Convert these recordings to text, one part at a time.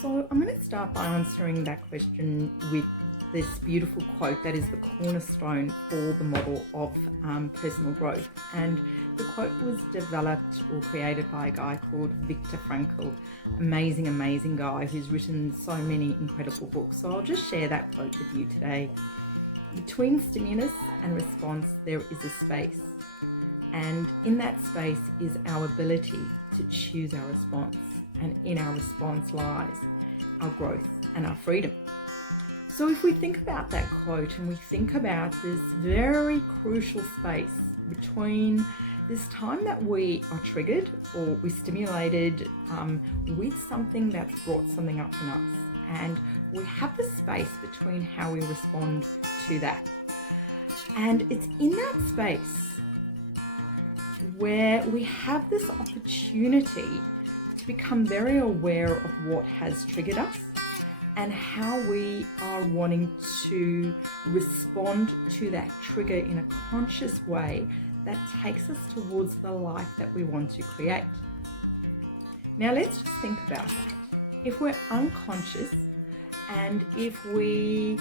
So I'm going to start by answering that question with this beautiful quote that is the cornerstone for the model of personal growth. And the quote was developed or created by a guy called Viktor Frankl, amazing guy who's written so many incredible books. So I'll just share that quote with you today. Between stimulus and response, there is a space. And in that space is our ability to choose our response. And in our response lies our growth and our freedom. So if we think about that quote and we think about this very crucial space between this time that we are triggered or we're stimulated with something that's brought something up in us, and we have the space between how we respond to that. And it's in that space where we have this opportunity to become very aware of what has triggered us and how we are wanting to respond to that trigger in a conscious way that takes us towards the life that we want to create. Now let's just think about that. If we're unconscious and if we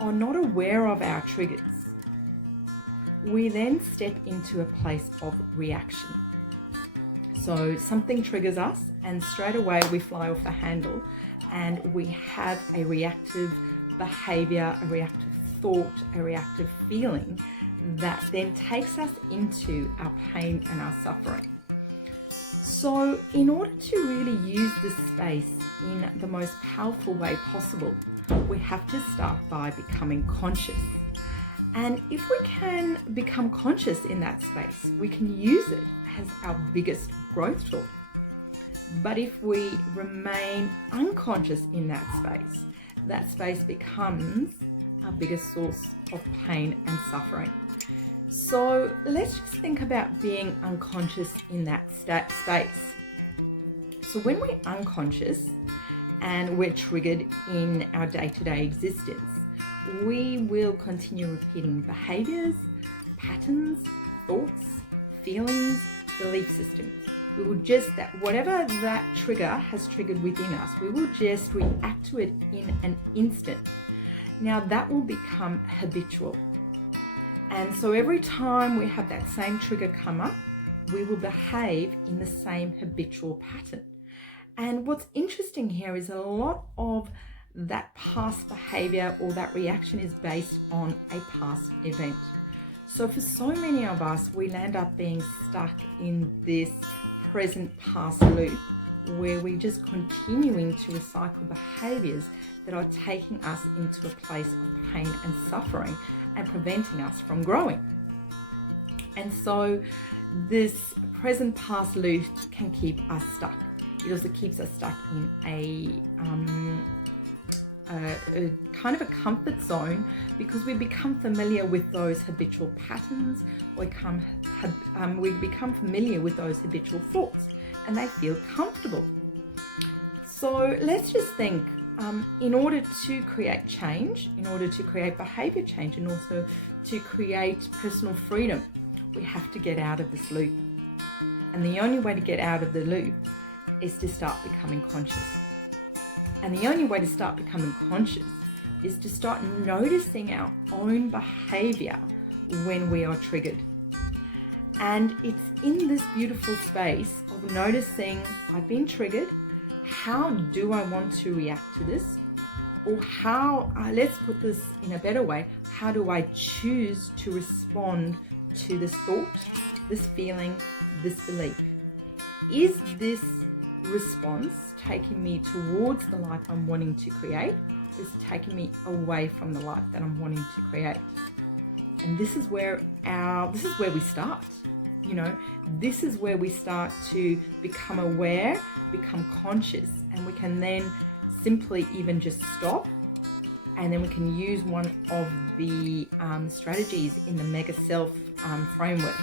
are not aware of our triggers, we then step into a place of reaction. So something triggers us and straight away we fly off the handle and we have a reactive behavior, a reactive thought, a reactive feeling that then takes us into our pain and our suffering. So in order to really use this space in the most powerful way possible, we have to start by becoming conscious. And if we can become conscious in that space, we can use it as our biggest growth tool. But if we remain unconscious in that space becomes our biggest source of pain and suffering. So let's just think about being unconscious in that space. So when we're unconscious and we're triggered in our day-to-day existence, we will continue repeating behaviors, patterns, thoughts, feelings, belief systems. We will just, whatever that trigger has triggered within us, we will just react to it in an instant. Now that will become habitual. And so every time we have that same trigger come up, we will behave in the same habitual pattern. And what's interesting here is a lot of that past behavior or that reaction is based on a past event. So for so many of us, we land up being stuck in this present past loop where we're just continuing to recycle behaviors that are taking us into a place of pain and suffering and preventing us from growing. And so this present past loop can keep us stuck. It also keeps us stuck in a kind of a comfort zone because we become familiar with those habitual patterns, we become familiar with those habitual thoughts and they feel comfortable. So let's just think, in order to create change, in order to create behavior change and also to create personal freedom, we have to get out of this loop. And the only way to get out of the loop is to start becoming conscious. And the only way to start becoming conscious is to start noticing our own behavior when we are triggered. And it's in this beautiful space of noticing, I've been triggered, how do I want to react to this? Or how, let's put this in a better way, how do I choose to respond to this thought, this feeling, this belief? Is this response taking me towards the life I'm wanting to create, or is it taking me away from the life that I'm wanting to create? And this is where we start. This is where we start to become aware, become conscious, and we can then simply even just stop, and then we can use one of the strategies in the Mega Self framework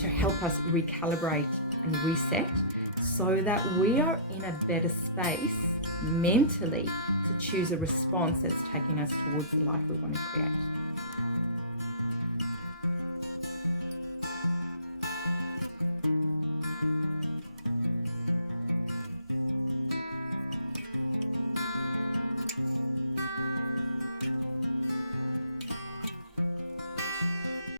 to help us recalibrate and reset so that we are in a better space mentally to choose a response that's taking us towards the life we want to create.